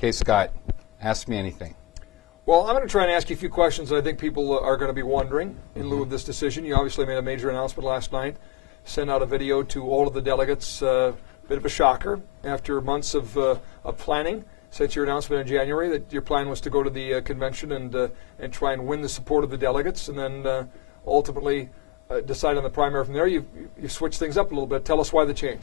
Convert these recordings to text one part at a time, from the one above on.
Okay, Scott, ask me anything. Well, I'm going to try and ask you a few questions that I think people are going to be wondering in lieu of this decision. You obviously made a major announcement last night, sent out a video to all of the delegates, bit of a shocker after months of planning since your announcement in January that your plan was to go to the convention and try and win the support of the delegates, and then ultimately decide on the primary from there. You switched things up a little bit. Tell us why the change.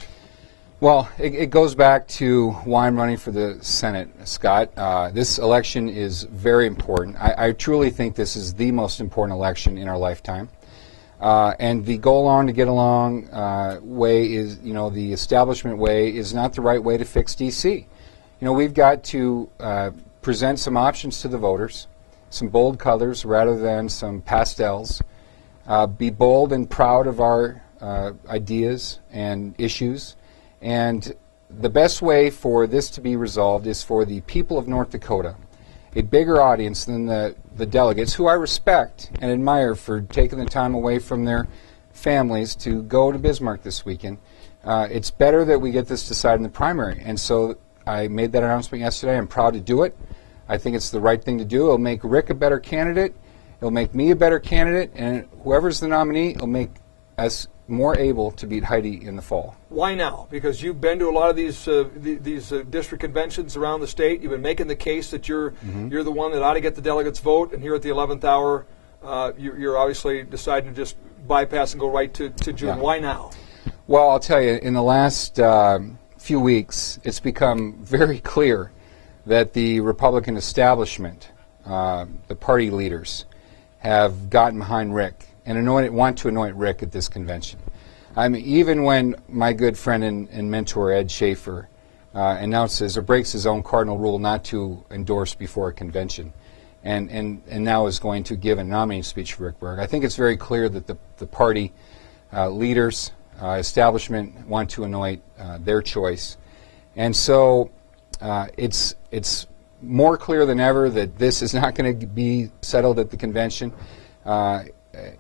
Well, it goes back to why I'm running for the Senate, Scott. This election is very important. I truly think this is the most important election in our lifetime. And the go along to get along way is, the establishment way is not the right way to fix D.C. We've got to present some options to the voters, some bold colors rather than some pastels. Be bold and proud of our ideas and issues. And the best way for this to be resolved is for the people of North Dakota, a bigger audience than the delegates, who I respect and admire for taking the time away from their families to go to Bismarck this weekend. It's better that we get this decided in the primary. And so I made that announcement yesterday. I'm proud to do it. I think it's the right thing to do. It'll make Rick a better candidate. It'll make me a better candidate. And whoever's the nominee, it'll make us more able to beat Heidi in the fall. Why now? Because you've been to a lot of these district conventions around the state. You've been making the case that you're the one that ought to get the delegates' vote, and here at the 11th hour, you're obviously deciding to just bypass and go right to June. Yeah. Why now? Well, I'll tell you, in the last few weeks, it's become very clear that the Republican establishment, the party leaders, have gotten behind Rick and want to anoint Rick at this convention. I mean, even when my good friend and mentor Ed Schaefer announces or breaks his own cardinal rule not to endorse before a convention, and now is going to give a nominating speech for Rick Berg, I think it's very clear that the party leaders, establishment, want to anoint their choice, and so it's more clear than ever that this is not going to be settled at the convention.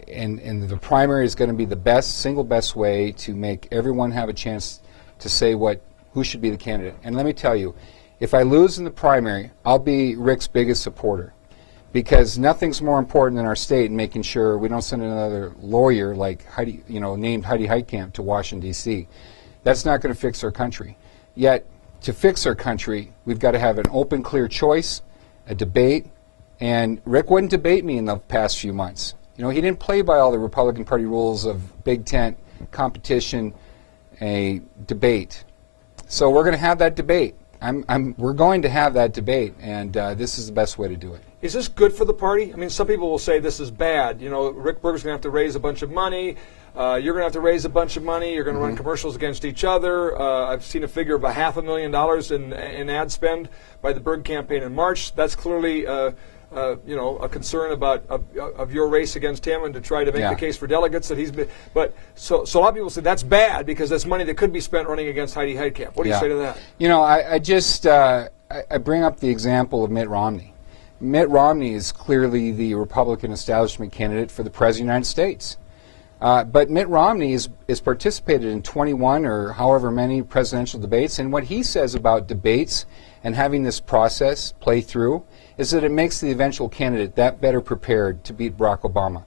And the primary is going to be the single best way to make everyone have a chance to say who should be the candidate. And let me tell you, if I lose in the primary, I'll be Rick's biggest supporter, because nothing's more important in our state in making sure we don't send another lawyer like Heidi, named Heidi Heitkamp to Washington, D.C. That's not going to fix our country. Yet, to fix our country, we've got to have an open, clear choice, a debate, and Rick wouldn't debate me in the past few months. He didn't play by all the Republican Party rules of big tent, competition, a debate. So we're going to have that debate. We're going to have that debate, and this is the best way to do it. Is this good for the party? I mean, some people will say this is bad. Rick Berger's going to have to raise a bunch of money. You're going to have to raise a bunch of money. You're going to run commercials against each other. I've seen a figure of $500,000 in ad spend by the Berg campaign in March. That's clearly a concern about of your race against him, and to try to make the case for delegates that he's been. But so a lot of people say that's bad because that's money that could be spent running against Heidi Heitkamp. What do you say to that? I bring up the example of Mitt Romney. Mitt Romney is clearly the Republican establishment candidate for the President of the United States. But Mitt Romney is participated in 21 or however many presidential debates, and what he says about debates and having this process play through is that it makes the eventual candidate that better prepared to beat Barack Obama.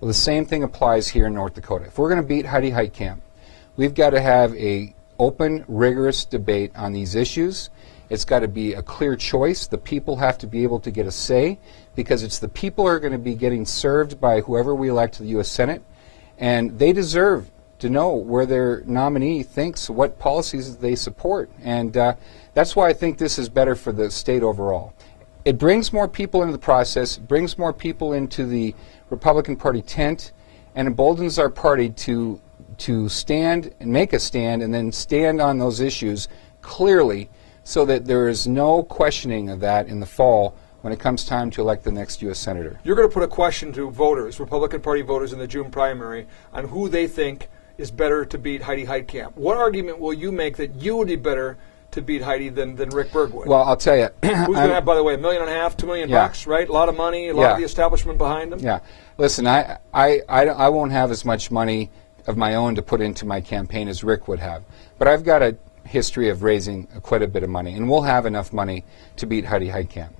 Well, the same thing applies here in North Dakota. If we're going to beat Heidi Heitkamp, we've got to have a open, rigorous debate on these issues. It's got to be a clear choice. The people have to be able to get a say, because it's the people who are going to be getting served by whoever we elect to the U.S. Senate, and they deserve to know where their nominee thinks, what policies they support. And that's why I think this is better for the state overall. It brings more people into the process, brings more people into the Republican Party tent, and emboldens our party to stand and make a stand, and then stand on those issues clearly, so that there is no questioning of that in the fall when it comes time to elect the next U.S. Senator. You're going to put a question to voters, Republican Party voters in the June primary, on who they think is better to beat Heidi Heitkamp. What argument will you make that you would be better to beat Heidi than Rick Berg would? Well, I'll tell you. Who's going to have, by the way, $1.5 million, $2 million bucks, right? A lot of money, a lot of the establishment behind them. Yeah. Listen, I won't have as much money of my own to put into my campaign as Rick would have. But I've got a history of raising quite a bit of money, and we'll have enough money to beat Heidi Heitkamp.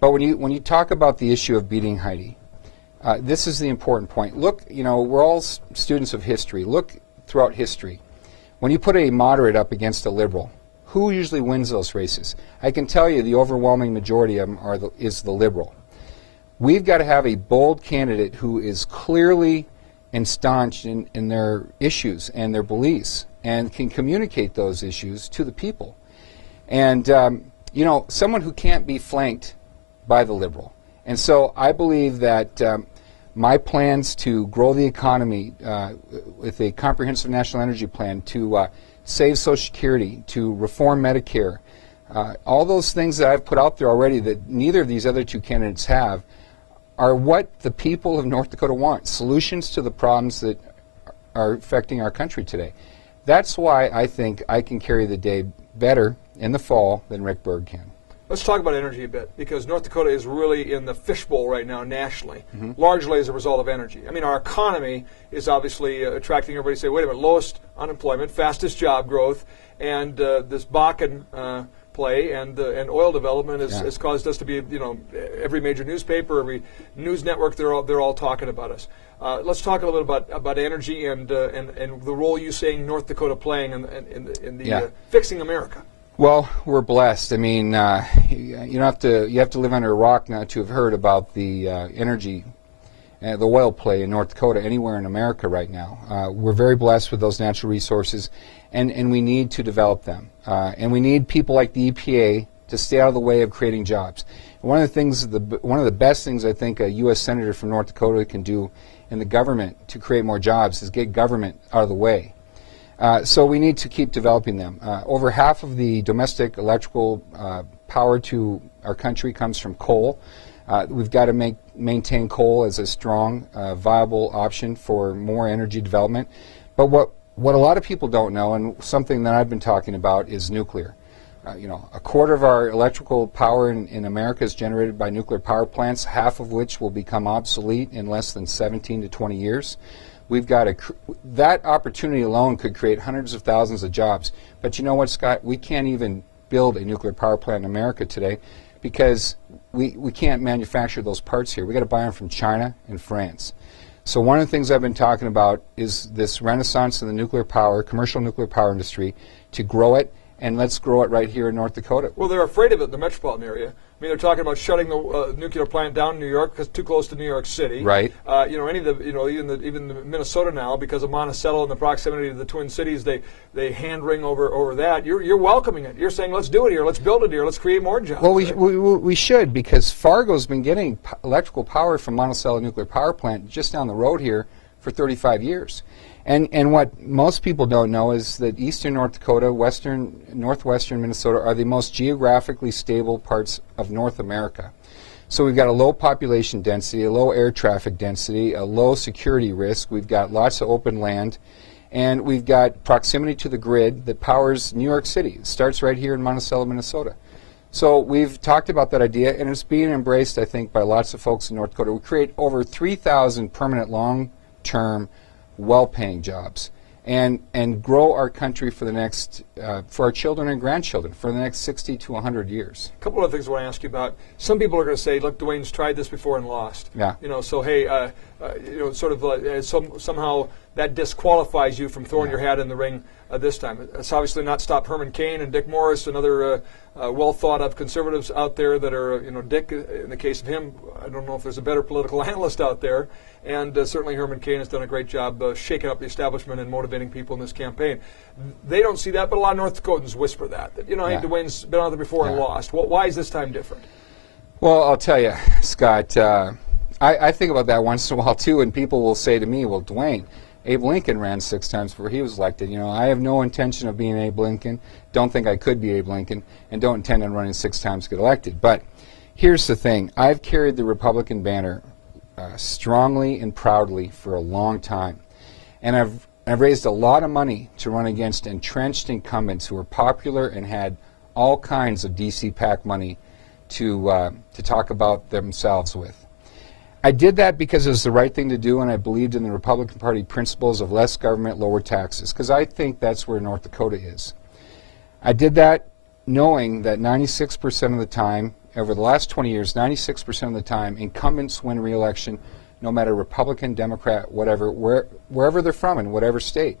But when you talk about the issue of beating Heidi, this is the important point. Look, we're all students of history. Look throughout history. When you put a moderate up against a liberal, who usually wins those races? I can tell you the overwhelming majority of them is the liberal. We've got to have a bold candidate who is clearly and staunch in their issues and their beliefs and can communicate those issues to the people. And, someone who can't be flanked by the liberal. And so I believe that my plans to grow the economy with a comprehensive national energy plan, to save Social Security, to reform Medicare, all those things that I've put out there already that neither of these other two candidates have, are what the people of North Dakota want, solutions to the problems that are affecting our country today. That's why I think I can carry the day better in the fall than Rick Berg can. Let's talk about energy a bit, because North Dakota is really in the fishbowl right now nationally, largely as a result of energy. I mean, our economy is obviously attracting everybody to say, wait a minute, lowest unemployment, fastest job growth, and this Bakken play and oil development has caused us to be, every major newspaper, every news network, they're all talking about us. Let's talk a little bit about energy and the role you saying North Dakota playing in the fixing America. Well, we're blessed. I mean, you have to live under a rock not to have heard about the energy, the oil play in North Dakota, anywhere in America right now. We're very blessed with those natural resources, and we need to develop them. And we need people like the EPA to stay out of the way of creating jobs. And one of the best things I think a U.S. Senator from North Dakota can do in the government to create more jobs is get government out of the way. So we need to keep developing them. Over half of the domestic electrical power to our country comes from coal. We've got to maintain coal as a strong, viable option for more energy development. But what a lot of people don't know, and something that I've been talking about, is nuclear. A quarter of our electrical power in America is generated by nuclear power plants, half of which will become obsolete in less than 17 to 20 years. We've got that opportunity alone could create hundreds of thousands of jobs. But you know what, Scott? We can't even build a nuclear power plant in America today because we can't manufacture those parts here. We've got to buy them from China and France. So one of the things I've been talking about is this renaissance in the nuclear power, commercial nuclear power industry, to grow it, and let's grow it right here in North Dakota. Well, they're afraid of it in the metropolitan area. I mean, they're talking about shutting the nuclear plant down in New York because it's too close to New York City. Right. Even Minnesota now, because of Monticello and the proximity to the Twin Cities, they hand wring over that. You're welcoming it. You're saying, let's do it here, let's build it here, let's create more jobs. Well, right? we should, because Fargo's been getting electrical power from Monticello nuclear power plant just down the road here for 35 years. And what most people don't know is that eastern North Dakota, northwestern Minnesota are the most geographically stable parts of North America. So we've got a low population density, a low air traffic density, a low security risk. We've got lots of open land, and we've got proximity to the grid that powers New York City. It starts right here in Monticello, Minnesota. So we've talked about that idea, and it's being embraced, I think, by lots of folks in North Dakota. We create over 3,000 permanent long-term well-paying jobs and grow our country for the next, for our children and grandchildren for the next 60 to 100 years. A couple of things I want to ask you about. Some people are going to say, look, Dwayne's tried this before and lost. Yeah. So hey, somehow that disqualifies you from throwing your hat in the ring this time. It's obviously not stopped Herman Cain and Dick Morris and other well thought of conservatives out there that are, Dick, in the case of him, I don't know if there's a better political analyst out there, and certainly Herman Cain has done a great job shaking up the establishment and motivating people in this campaign. They don't see that, but a lot of North Dakotans whisper that hey, Dwayne's been out there before and lost. Well, why is this time different? Well, I'll tell you, Scott, I think about that once in a while too, and people will say to me, well, Dwayne, Abe Lincoln ran 6 times before he was elected. I have no intention of being Abe Lincoln, don't think I could be Abe Lincoln, and don't intend on running 6 times to get elected. But here's the thing. I've carried the Republican banner strongly and proudly for a long time. And I've raised a lot of money to run against entrenched incumbents who were popular and had all kinds of D.C. PAC money to talk about themselves with. I did that because it was the right thing to do, and I believed in the Republican Party principles of less government, lower taxes, because I think that's where North Dakota is. I did that knowing that 96% of the time, over the last 20 years, 96% of the time, incumbents win re-election, no matter Republican, Democrat, whatever, wherever they're from in whatever state.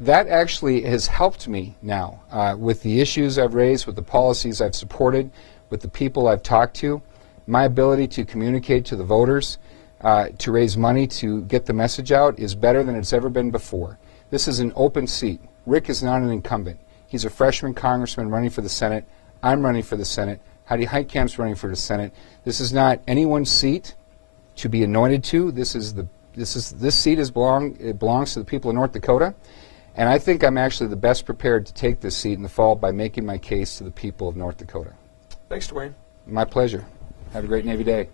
That actually has helped me now with the issues I've raised, with the policies I've supported, with the people I've talked to. My ability to communicate to the voters, to raise money, to get the message out is better than it's ever been before. This is an open seat. Rick is not an incumbent. He's a freshman congressman running for the Senate. I'm running for the Senate. Heidi Heitkamp's running for the Senate. This is not anyone's seat to be anointed to. This seat belongs to the people of North Dakota. And I think I'm actually the best prepared to take this seat in the fall by making my case to the people of North Dakota. Thanks, Dwayne. My pleasure. Have a great Navy Day.